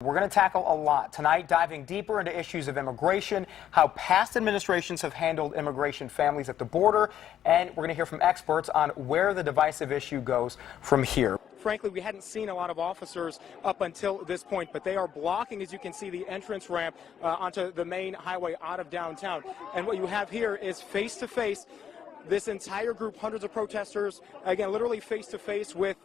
We're going to tackle a lot tonight, diving deeper into issues of immigration, how past administrations have handled immigration families at the border, and we're going to hear from experts on where the divisive issue goes from here. Frankly, we hadn't seen a lot of officers up until this point, but they are blocking, as you can see, the entrance ramp onto the main highway out of downtown. And what you have here is face-to-face. This entire group, hundreds of protesters, again, literally face-to-face with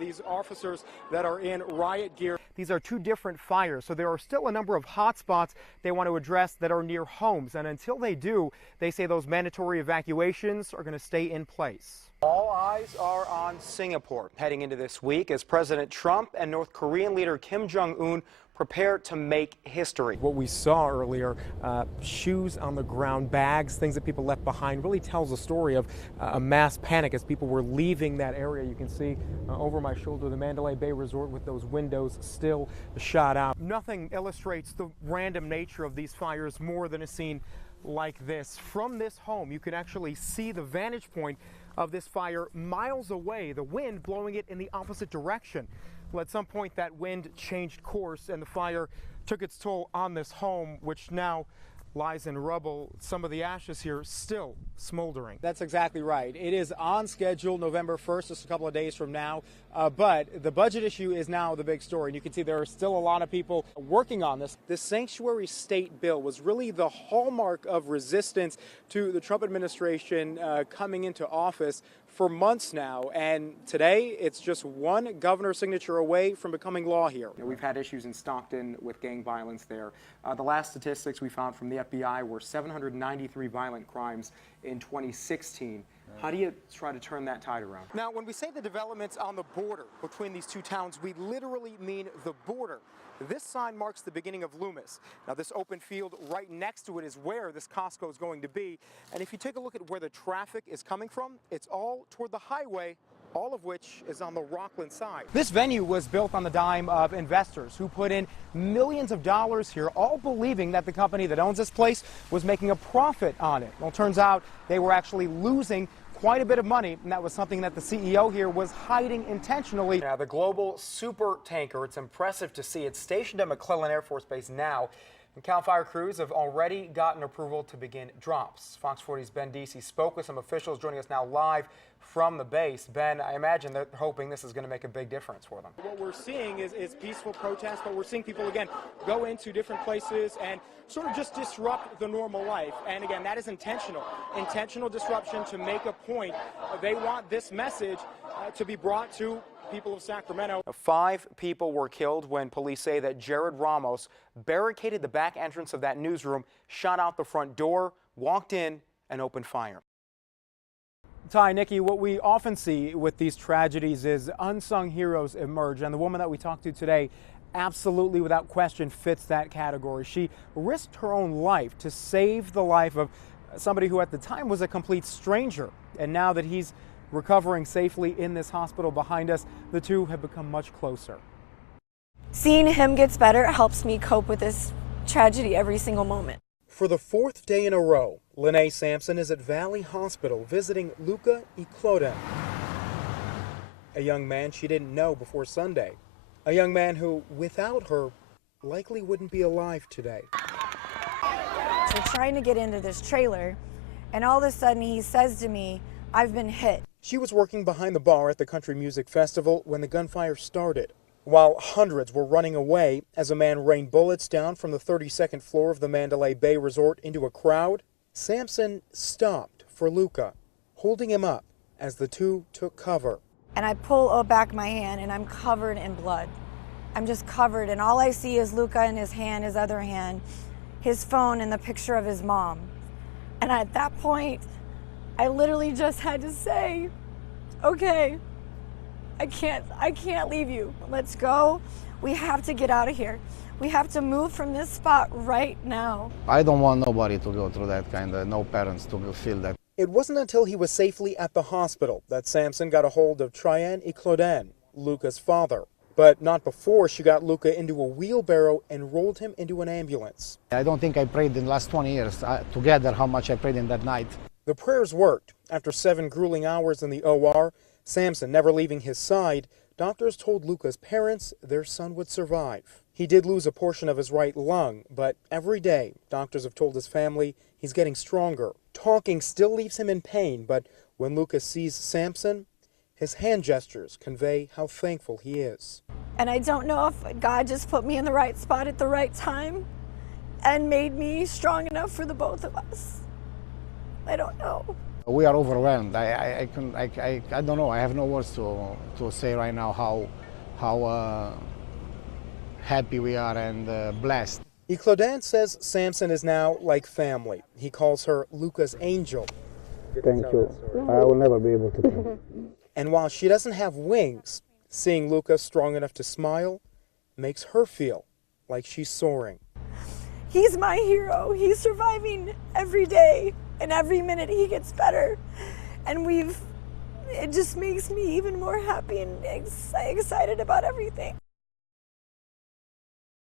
these officers that are in riot gear. These are two different fires, so there are still a number of hot spots they want to address that are near homes. And until they do, they say those mandatory evacuations are going to stay in place. All eyes are on Singapore heading into this week as President Trump and North Korean leader Kim Jong-un prepare to make history. What we saw earlier, shoes on the ground, bags, things that people left behind, really tells a story of a mass panic as people were leaving that area. You can see over my shoulder the Mandalay Bay Resort with those windows still shot out. Nothing illustrates the random nature of these fires more than a scene like this. From this home, you can actually see the vantage point of this fire miles away, the wind blowing it in the opposite direction. Well, at some point that wind changed course and the fire took its toll on this home, which now lies in rubble. Some of the ashes here still smoldering. That's exactly right. It is on schedule November 1st, just a couple of days from now. But the budget issue is now the big story. And you can see there are still a lot of people working on this. This sanctuary state bill was really the hallmark of resistance to the Trump administration coming into office for months now, and today it's just one governor's signature away from becoming law here. We've had issues in Stockton with gang violence there. The last statistics we found from the FBI were 793 violent crimes in 2016. How do you try to turn that tide around? Now, when we say the developments on the border between these two towns, we literally mean the border. This sign marks the beginning of Loomis. Now, this open field right next to it is where this Costco is going to be. And if you take a look at where the traffic is coming from, it's all toward the highway, all of which is on the Rockland side. This venue was built on the dime of investors who put in millions of dollars here, all believing that the company that owns this place was making a profit on it. Well, it turns out they were actually losing quite a bit of money, and that was something that the CEO here was hiding intentionally. Now, the global super tanker, it's impressive to see it stationed at McClellan Air Force Base now. And CAL FIRE crews have already gotten approval to begin drops. Fox 40's Ben Deasy spoke with some officials joining us now live from the base. Ben, I imagine they're hoping this is going to make a big difference for them. What we're seeing is peaceful protests, but we're seeing people, again, go into different places and sort of just disrupt the normal life. And again, that is intentional disruption to make a point. They want this message to be brought to people of Sacramento. 5 people were killed when police say that Jared Ramos barricaded the back entrance of that newsroom, shot out the front door, walked in, and opened fire. Ty, Nikki, what we often see with these tragedies is unsung heroes emerge, and the woman that we talked to today absolutely, without question, fits that category. She risked her own life to save the life of somebody who at the time was a complete stranger, and now that he's recovering safely in this hospital behind us, the two have become much closer. Seeing him gets better helps me cope with this tragedy every single moment. For the 4th day in a row, Lene Sampson is at Valley Hospital visiting Luca Icloden, a young man she didn't know before Sunday, a young man who, without her, likely wouldn't be alive today. We're trying to get into this trailer, and all of a sudden he says to me, "I've been hit." She was working behind the bar at the Country Music Festival when the gunfire started, while hundreds were running away as a man rained bullets down from the 32nd floor of the Mandalay Bay Resort into a crowd. Sampson stopped for Luca, holding him up as the two took cover. And I pull back my hand, and I'm covered in blood. I'm just covered, and all I see is Luca in his hand, his other hand, his phone, and the picture of his mom. And at that point, I literally just had to say, okay, I can't leave you. Let's go. We have to get out of here. We have to move from this spot right now. I don't want nobody to go through that kind of, no parents to feel that. It wasn't until he was safely at the hospital that Sampson got a hold of Tryon Icloden, Luca's father. But not before she got Luca into a wheelbarrow and rolled him into an ambulance. I don't think I prayed in the last 20 years together how much I prayed in that night. The prayers worked. After 7 grueling hours in the OR, Sampson never leaving his side, doctors told Luca's parents their son would survive. He did lose a portion of his right lung, but every day, doctors have told his family he's getting stronger. Talking still leaves him in pain, but when Lucas sees Samson, his hand gestures convey how thankful he is. And I don't know if God just put me in the right spot at the right time and made me strong enough for the both of us. I don't know. We are overwhelmed. I don't know. I have no words to say right now how happy we are and blessed. Claudin says Samson is now like family. He calls her Luca's angel. Thank you. I will never be able to tell you. And while she doesn't have wings, seeing Luca strong enough to smile makes her feel like she's soaring. He's my hero. He's surviving every day, and every minute he gets better. And it just makes me even more happy and excited about everything.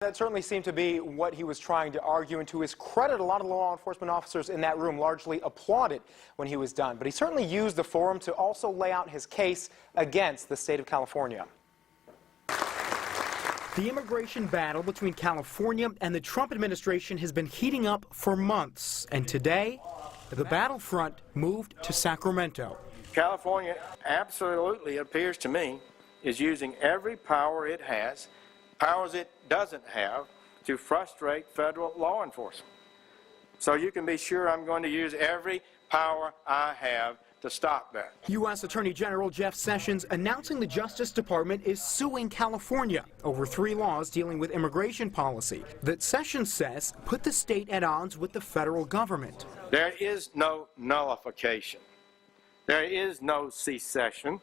That certainly seemed to be what he was trying to argue, and to his credit, a lot of the law enforcement officers in that room largely applauded when he was done. But he certainly used the forum to also lay out his case against the state of California. The immigration battle between California and the Trump administration has been heating up for months, and today, the battlefront moved to Sacramento. California absolutely, it appears to me, is using every power it has, powers it doesn't have, to frustrate federal law enforcement. So you can be sure I'm going to use every power I have to stop that. U.S. Attorney General Jeff Sessions announcing the Justice Department is suing California over 3 laws dealing with immigration policy that Sessions says put the state at odds with the federal government. There is no nullification. There is no secession.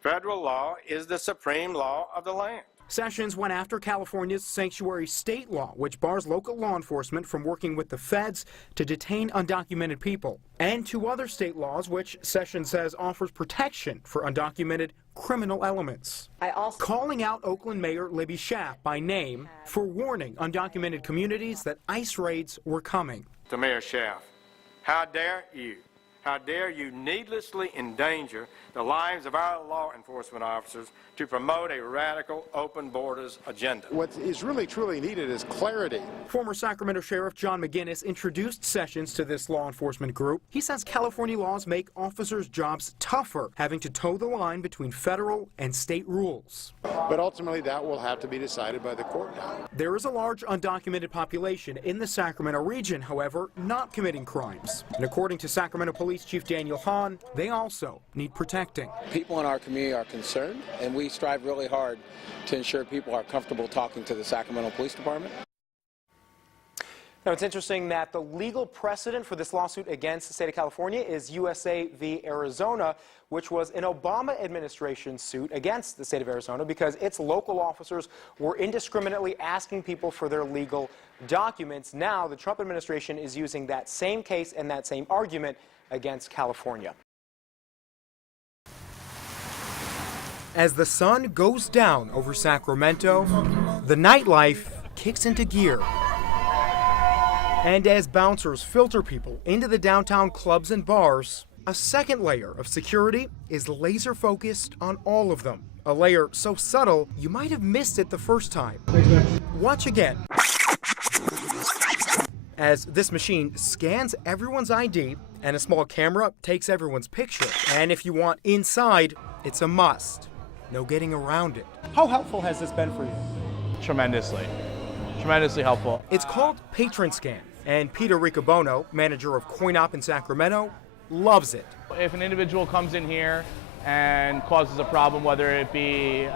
Federal law is the supreme law of the land. Sessions went after California's sanctuary state law, which bars local law enforcement from working with the feds to detain undocumented people, and 2 other state laws which Sessions says offers protection for undocumented criminal elements. Calling out Oakland Mayor Libby Schaaf by name for warning undocumented communities that ICE raids were coming. To Mayor Schaaf, how dare you? How dare you needlessly endanger the lives of our law enforcement officers to promote a radical open borders agenda? What is really truly needed is clarity. Former Sacramento Sheriff John McGinnis introduced Sessions to this law enforcement group. He says California laws make officers' jobs tougher, having to toe the line between federal and state rules. But ultimately that will have to be decided by the court now. There is a large undocumented population in the Sacramento region, however, not committing crimes. And according to Sacramento Police Chief Daniel Hahn, they also need protecting. People in our community are concerned, and we strive really hard to ensure people are comfortable talking to the Sacramento Police Department. Now, it's interesting that the legal precedent for this lawsuit against the state of California is USA v. Arizona, which was an Obama administration suit against the state of Arizona because its local officers were indiscriminately asking people for their legal documents. Now, the Trump administration is using that same case and that same argument against California. As the sun goes down over Sacramento, the nightlife kicks into gear. And as bouncers filter people into the downtown clubs and bars, a second layer of security is laser focused on all of them. A layer so subtle, you might have missed it the first time. Watch again. As this machine scans everyone's ID and a small camera takes everyone's picture. And if you want inside, it's a must. No getting around it. How helpful has this been for you? Tremendously helpful. It's called Patron Scan, and Peter Riccobono, manager of CoinOp in Sacramento, loves it. If an individual comes in here and causes a problem, whether it be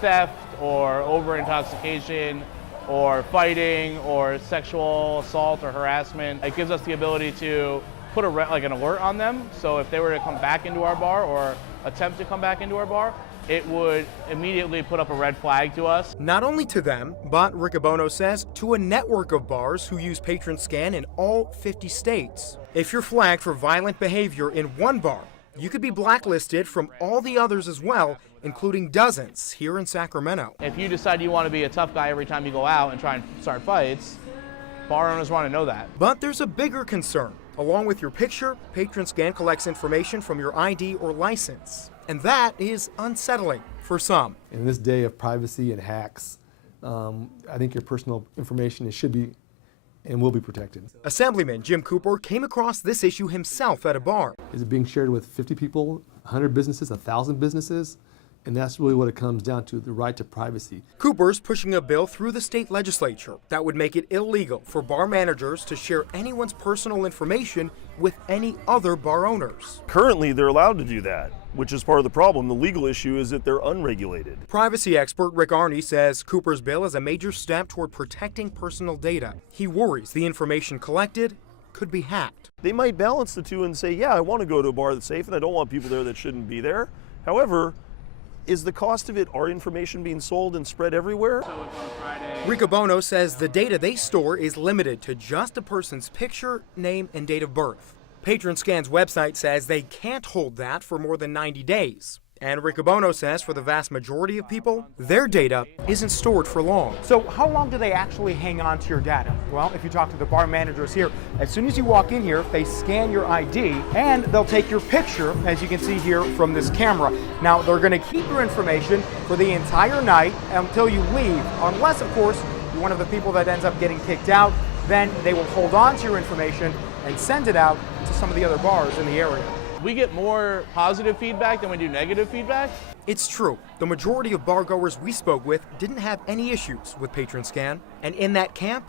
theft or over-intoxication or fighting or sexual assault or harassment, it gives us the ability to put an alert on them. So if they were to come back into our bar or attempt to come back into our bar, it would immediately put up a red flag to us. Not only to them, but Riccobono says to a network of bars who use Patron Scan in all 50 states. If you're flagged for violent behavior in one bar, you could be blacklisted from all the others as well, including dozens here in Sacramento. If you decide you want to be a tough guy every time you go out and try and start fights, bar owners want to know that. But there's a bigger concern. Along with your picture, Patron Scan collects information from your ID or license. And that is unsettling for some. In this day of privacy and hacks, I think your personal information should be and will be protected. Assemblyman Jim Cooper came across this issue himself at a bar. Is it being shared with 50 people, 100 businesses, 1,000 businesses? And that's really what it comes down to, the right to privacy. Cooper's pushing a bill through the state legislature that would make it illegal for bar managers to share anyone's personal information with any other bar owners. Currently, they're allowed to do that, which is part of the problem. The legal issue is that they're unregulated. Privacy expert Rick Arney says Cooper's bill is a major step toward protecting personal data. He worries the information collected could be hacked. They might balance the two and say, yeah, I want to go to a bar that's safe and I don't want people there that shouldn't be there. However, is the cost of it our information being sold and spread everywhere? Riccobono says the data they store is limited to just a person's picture, name, and date of birth. PatronScan's website says they can't hold that for more than 90 days. And Riccobono says for the vast majority of people, their data isn't stored for long. So how long do they actually hang on to your data? Well, if you talk to the bar managers here, as soon as you walk in here, they scan your ID and they'll take your picture, as you can see here from this camera. Now, they're going to keep your information for the entire night until you leave, unless, of course, you're one of the people that ends up getting kicked out. Then they will hold on to your information and send it out to some of the other bars in the area. We get more positive feedback than we do negative feedback. It's true. The majority of bargoers we spoke with didn't have any issues with PatronScan. And in that camp,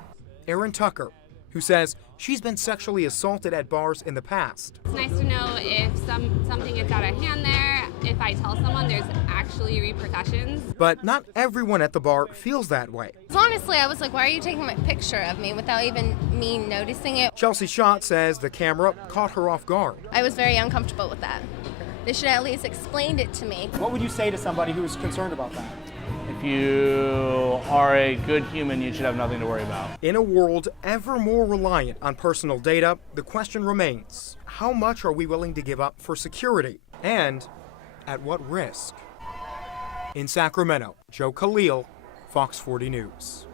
Erin Tucker, who says she's been sexually assaulted at bars in the past. It's nice to know if something gets out of hand there. If I tell someone, there's actually repercussions. But not everyone at the bar feels that way. Honestly, I was like, why are you taking a picture of me without even me noticing it? Chelsea Schott says the camera caught her off guard. I was very uncomfortable with that. They should at least explained it to me. What would you say to somebody who's concerned about that? If you are a good human, you should have nothing to worry about. In a world ever more reliant on personal data, the question remains, how much are we willing to give up for security? And at what risk? In Sacramento, Joe Khalil, Fox 40 News.